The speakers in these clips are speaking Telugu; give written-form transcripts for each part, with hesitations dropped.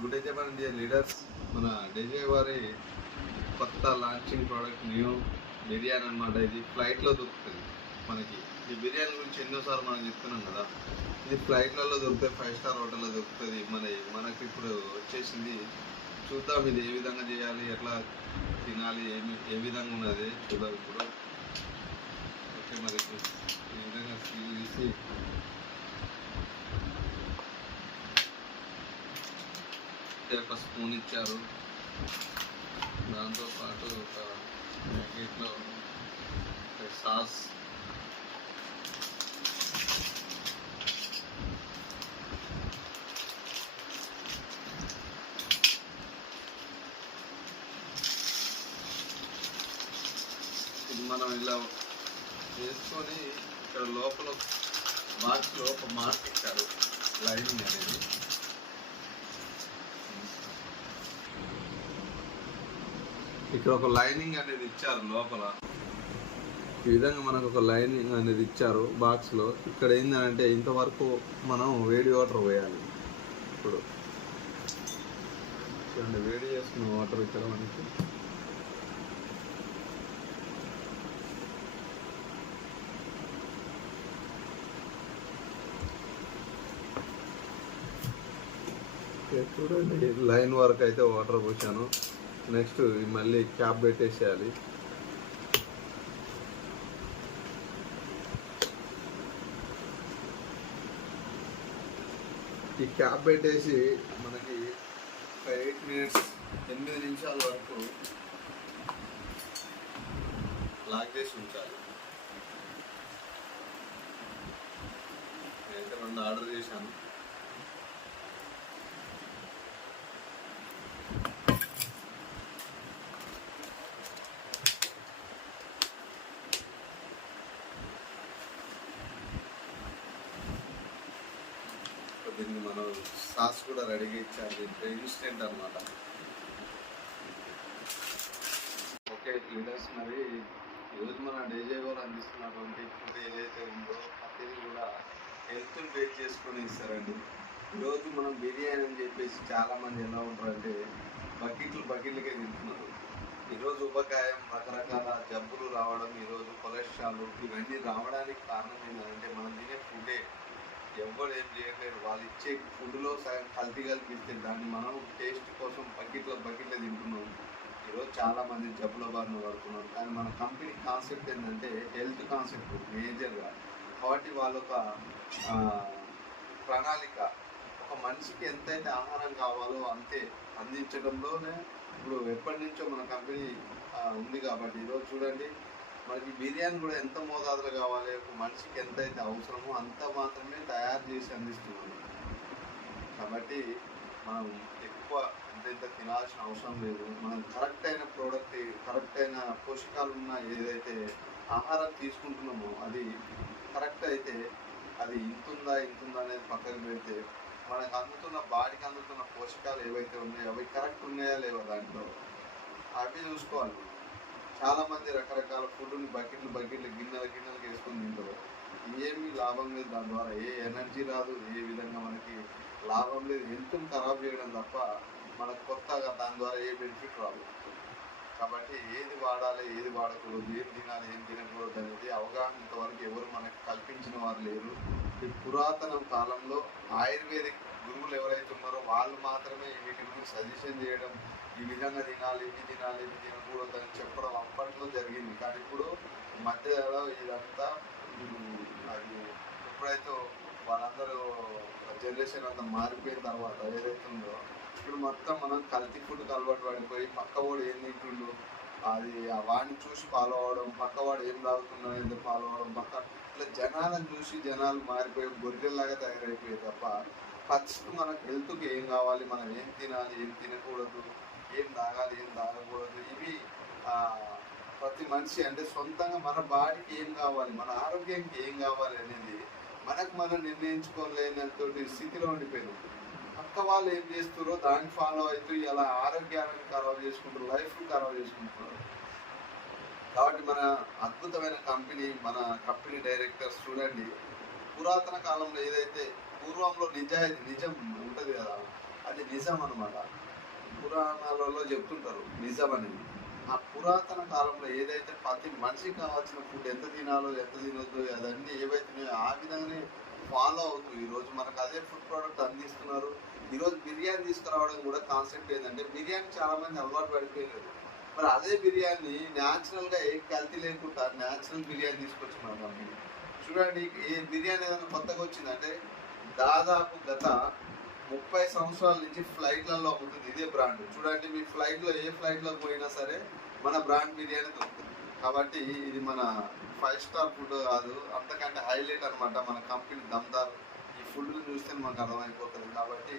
Good day Japan India leaders. మన డీజే వారి కొత్త లాంచింగ్ ప్రోడక్ట్ న్యూ బిర్యానీ అనమాట. ఇది ఫ్లైట్లో దొరుకుతుంది మనకి. ఈ బిర్యానీ గురించి ఎన్నోసార్లు మనం చెప్తున్నాం కదా. ఇది ఫ్లైట్లలో దొరుకుతుంది, 5 స్టార్ హోటల్లో దొరుకుతుంది. మనకి ఇప్పుడు వచ్చేసింది. చూద్దాం ఇది ఏ విధంగా చేయాలి, ఎట్లా తినాలి, ఏ విధంగా ఉన్నది చూద్దాం ఇప్పుడు. ఓకే, మరి ఈ విధంగా సీల్ తీసి ఒక స్పూన్ ఇచ్చారు. దాంతోపాటు ఒక ప్యాకెట్లో సాస్, ఇది మనం ఇలా వేసుకొని ఇక్కడ లోపల బాక్స్లో ఒక మార్క్ ఇచ్చారు, లైనింగ్ అనేది. ఇక్కడ ఒక లైనింగ్ అనేది ఇచ్చారు లోపల. ఈ విధంగా మనకు ఒక లైనింగ్ అనేది ఇచ్చారు బాక్స్లో. ఇక్కడ ఏంటంటే ఇంతవరకు మనం వేడి వాటర్ పోయాలి. ఇప్పుడు చూడండి, వేడి చేస్తున్న వాటర్ ఇక్కడ మనకి. చూడండి, లైన్ వరకు అయితే వాటర్ పోసాను. నెక్స్ట్ మళ్ళీ క్యాప్ పెట్టేసేయాలి. ఈ క్యాప్ పెట్టేసి మనకి 8 మినిట్స్ 8 నిమిషాల వరకు లాక్ చేసి ఉంచాలి. నేనైతే 2 ఆర్డర్ చేశాను. దీన్ని మనం సాస్ కూడా రెడీగా ఇచ్చారు. ఇన్స్టెంట్ అనమాట. ఓకే లీడర్స్, మరి ఈరోజు మన డీజే వారు అందిస్తున్నటువంటి ఫుడ్ ఏదైతే ఉందో ప్రతిదీ కూడా హెల్త్ని బేక్ చేసుకొని ఇస్తారండి. ఈరోజు మనం బిర్యానీ అని చెప్పేసి చాలామంది ఎలా ఉంటారంటే బకెట్లకే తింటున్నారు. ఈరోజు ఉపకాయం, రకరకాల జబ్బులు రావడం, ఈరోజు కొలెస్ట్రాల్ ఇవన్నీ రావడానికి కారణం ఏంటంటే మనం తినే ఫుడే. ఎవరు ఏం చేయట్లేదు, వాళ్ళు ఇచ్చే ఫుడ్లో సగం కల్తీ కలిపిస్తే దాన్ని మనం టేస్ట్ కోసం బకెట్లే తింటున్నాం. ఈరోజు చాలామంది జబ్బుల బారిన పడుతున్నారు. కానీ మన కంపెనీ కాన్సెప్ట్ ఏంటంటే హెల్త్ కాన్సెప్ట్ మేజర్గా. కాబట్టి వాళ్ళొక ప్రణాళిక, ఒక మనిషికి ఎంతైతే ఆహారం కావాలో అంతే అందించడంలోనే ఇప్పుడు ఎప్పటి నుంచో మన కంపెనీ ఉంది. కాబట్టి ఈరోజు చూడండి, మనకి బిర్యానీ కూడా ఎంత మోతాదులో కావాలి, ఒక మనిషికి ఎంతైతే అవసరమో అంత మాత్రమే తయారు చేసి అందిస్తున్నాము. కాబట్టి మనం ఎక్కువ ఇంత తినాల్సిన అవసరం లేదు. మనం కరెక్ట్ అయిన ప్రోడక్ట్, కరెక్ట్ అయిన పోషకాలు ఉన్న ఏదైతే ఆహారం తీసుకుంటున్నామో అది కరెక్ట్ అయితే, అది ఇంతుందా అనేది పక్కన పెడితే మనకు అందుతున్న బాడీకి అందుతున్న పోషకాలు ఏవైతే ఉన్నాయో అవి కరెక్ట్ ఉన్నాయా లేవా దాంట్లో అవి చూసుకోవాలి. చాలామంది రకరకాల ఫుడ్ని బకెట్లు గిన్నెలకు వేసుకొని తింటారు. ఏమీ లాభం లేదు, దాని ద్వారా ఏ ఎనర్జీ రాదు, ఏ విధంగా మనకి లాభం లేదు. హెల్త్ని ఖరాబ్ చేయడం తప్ప మనకు కొత్తగా దాని ద్వారా ఏ బెనిఫిట్ రాదు. కాబట్టి ఏది వాడాలి, ఏది వాడకూడదు, ఏం తినాలి, ఏం తినకూడదు అనేది అవగాహన ఇంతవరకు ఎవరు మనకు కల్పించిన వారు లేరు. ఈ పురాతన కాలంలో ఆయుర్వేదిక్ గురువులు ఎవరైతే ఉన్నారో వాళ్ళు మాత్రమే వీటి గురించి సజెషన్ చేయడం, ఈ విధంగా తినాలి, ఇవి తినకూడదు అని చెప్పడం అప్పట్లో జరిగింది. కానీ ఇప్పుడు మధ్యలో ఇదంతా అది ఎప్పుడైతే వాళ్ళందరూ జనరేషన్ అంతా మారిపోయిన తర్వాత ఏదైతే ఉందో ఇప్పుడు మొత్తం మనం కల్తీ ఫుడ్కి అలవాటు పడిపోయి పక్కవాడు ఏం తింటుండో అది వాడిని చూసి ఫాలో అవడం, పక్కవాడు ఏం తాగుతున్నా ఎందుకు ఫాలో అవడం, ఇట్లా జనాలను చూసి జనాలు మారిపోయి గొర్రెల్లాగా తయారైపోయాయి తప్ప ఫస్ట్ మనకు హెల్త్కి ఏం కావాలి, మనం ఏం తినాలి, ఏం తినకూడదు, ఏం తాగాలి, ఏం తాగకూడదు, ఇవి ప్రతి మనిషి అంటే సొంతంగా మన బాడీకి ఏం కావాలి, మన ఆరోగ్యానికి ఏం కావాలి అనేది మనం నిర్ణయించుకోలేనంతటి స్థితిలో ఉండిపోయింది. పక్క వాళ్ళు ఏం చేస్తారో దాన్ని ఫాలో అవుతూ ఇలా ఆరోగ్యాన్ని ఖరాబ్ చేసుకుంటారు, లైఫ్ ఖరాబ్ చేసుకుంటున్నారు. కాబట్టి మన అద్భుతమైన కంపెనీ, మన కంపెనీ డైరెక్టర్స్ చూడండి, పురాతన కాలంలో ఏదైతే పూర్వంలో నిజం ఉంటుంది కదా, అది నిజం అనమాట. పురాణాలలో చెప్తుంటారు నిజం అనేది. ఆ పురాతన కాలంలో ఏదైతే ప్రతి మనిషికి కావాల్సిన ఫుడ్ ఎంత తినాలో ఎంత తినొద్దు అదన్నీ ఏవైతున్నాయో ఆ విధంగానే ఫాలో అవుతూ ఈరోజు మనకు అదే ఫుడ్ ప్రోడక్ట్ అందిస్తున్నారు. ఈరోజు బిర్యానీ తీసుకురావడం కూడా కాన్సెప్ట్ ఏంటంటే బిర్యానీ చాలా మంది అలవాటు పడిపోయారు. మరి అదే బిర్యానీ న్యాచురల్గా ఏ కల్తీ లేకుండా న్యాచురల్ బిర్యానీ తీసుకొచ్చున్నాం కంపెనీ. చూడండి ఈ బిర్యానీ ఏదైనా కొత్తగా వచ్చిందంటే దాదాపు గత 30 సంవత్సరాల నుంచి ఫ్లైట్లలో అమ్ముతుంది ఇదే బ్రాండ్. చూడండి మీ ఫ్లైట్లో ఏ ఫ్లైట్లోకి పోయినా సరే మన బ్రాండ్ బిర్యానీ దొరుకుతుంది. కాబట్టి ఇది మన 5 స్టార్ ఫుడ్ కాదు, అంతకంటే హైలైట్ అనమాట మన కంపెనీ దమ్దార్. ఈ ఫుడ్ని చూస్తే మనకు అర్థమైపోతుంది. కాబట్టి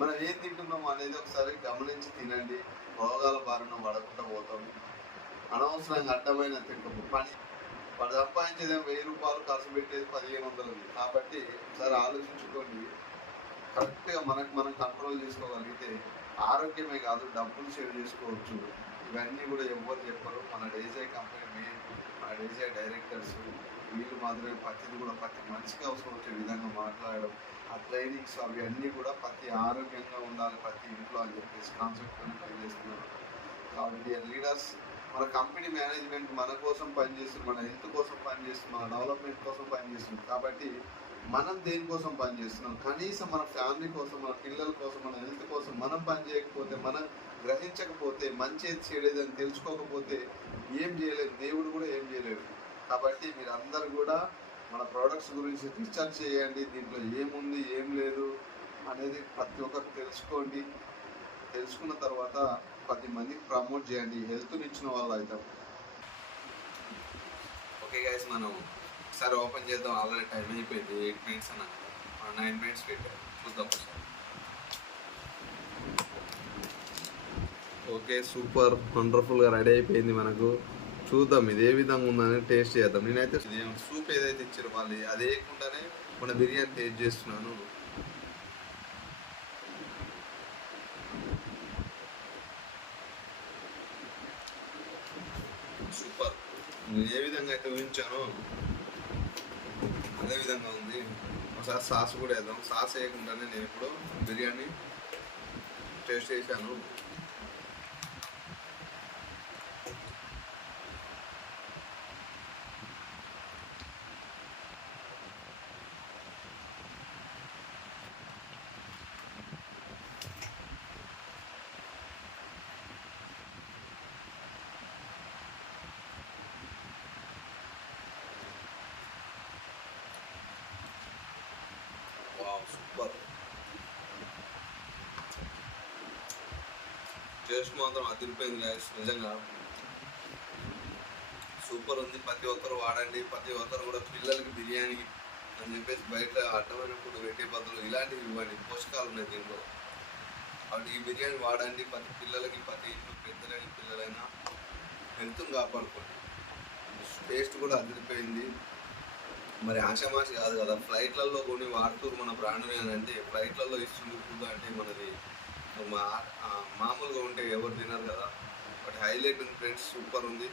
మనం ఏం తింటున్నాం అనేది ఒకసారి గమనించి తినండి. రోగాల బారిన పడకుండా పోతాం. అనవసరంగా అడ్డమైన తింటాము. పని వాడు సంపాదించేది 1000 రూపాయలు, ఖర్చు పెట్టేది 1500. కాబట్టి ఒకసారి ఆలోచించుకోండి. కరెక్ట్గా మనం కంట్రోల్ చేసుకోగలిగితే ఆరోగ్యమే కాదు డబ్బులు సేవ్ చేసుకోవచ్చు. ఇవన్నీ కూడా ఎవ్వరు చెప్పరు. మన డేజే కంపెనీ మెయిన్, మన డేజే డైరెక్టర్స్ వీళ్ళు మాత్రమే ప్రతిది కూడా ప్రతి మనిషికి అవసరం వచ్చే విధంగా మాట్లాడడం, ఆ ట్రైనింగ్స్ అవి అన్నీ కూడా ప్రతి ఆరోగ్యంగా ఉండాలి ప్రతి ఇంట్లో అని చెప్పేసి కాన్సెప్ట్ పనిచేస్తున్నారు. కాబట్టి లీడర్స్ మన కంపెనీ మేనేజ్మెంట్ మన కోసం పనిచేస్తుంది, మన హెల్త్ కోసం పనిచేస్తుంది, మన డెవలప్మెంట్ కోసం పనిచేస్తుంది. కాబట్టి మనం దేనికోసం పనిచేస్తున్నాం? కనీసం మన ఫ్యామిలీ కోసం, మన పిల్లల కోసం, మన హెల్త్ కోసం మనం పని చేయకపోతే, మనం గ్రహించకపోతే, మంచి చెడేది అని తెలుసుకోకపోతే ఏం చేయలేదు, దేవుడు కూడా ఏం చేయలేడు. కాబట్టి మీరు అందరు కూడా మన ప్రోడక్ట్స్ గురించి రీసెర్చ్ చేయండి. దీంట్లో ఏముంది ఏం లేదు అనేది ప్రతి ఒక్కరు తెలుసుకోండి. తెలుసుకున్న తర్వాత 10 మందికి ప్రమోట్ చేయండి. హెల్త్ని ఇచ్చిన వాళ్ళు అవుతాం. ఓకే గైస్, మనం ఒకసారి ఓపెన్ చేద్దాం. ఆల్రెడీ టైం అయిపోయింది, 8 మినిట్స్ అన్నా కదా, 9 మినిట్స్ పెట్టారు. చూద్దాం ఒకసారి. ఓకే, సూపర్ వండర్ఫుల్గా రెడీ అయిపోయింది మనకు. చూద్దాం ఇది ఏ విధంగా ఉందని టేస్ట్ చేద్దాం. నేనైతే సూప్ ఏదైతే ఇచ్చారో వాళ్ళు అది వేయకుండానే మన బిర్యానీ టేస్ట్ చేస్తున్నాను. సూపర్. నేను ఏ విధంగా అయితే ఊహించానో అదే విధంగా ఉంది. ఒకసారి సాస్ కూడా వేద్దాం. సాస్ వేయకుండానే నేను ఇప్పుడు బిర్యానీ టేస్ట్ చేశాను. సూపర్. టేస్ట్ మాత్రం అదిరిపోయింది గాయస్, నిజంగా సూపర్ ఉంది. ప్రతి ఒక్కరు వాడండి. ప్రతి ఒక్కరు కూడా పిల్లలకి బిర్యానీ అని చెప్పేసి బయట అడ్డమైన ఫుడ్ పెట్టే బదులు ఇలాంటివి ఇవ్వండి. పోషకాలు ఉన్నాయి దీంట్లో. కాబట్టి ఈ బిర్యానీ వాడండి. ప్రతి పిల్లలకి, ప్రతి ఇంట్లో పెద్దలైన పిల్లలైనా హెల్త్ని కాపాడుకోండి. టేస్ట్ కూడా అదిరిపోయింది. మరి ఆషామాషి కాదు కదా, ఫ్లైట్లలో కొన్ని వాడుతూ మన బ్రాండ్ని అని అంటే ఫ్లైట్లలో ఇస్తుంది ఫుడ్ అంటే మనది మామూలుగా ఉంటే ఎవరు తినరు కదా. బట్ హైలైట్ ఉంది ఫ్రెండ్స్, సూపర్ ఉంది.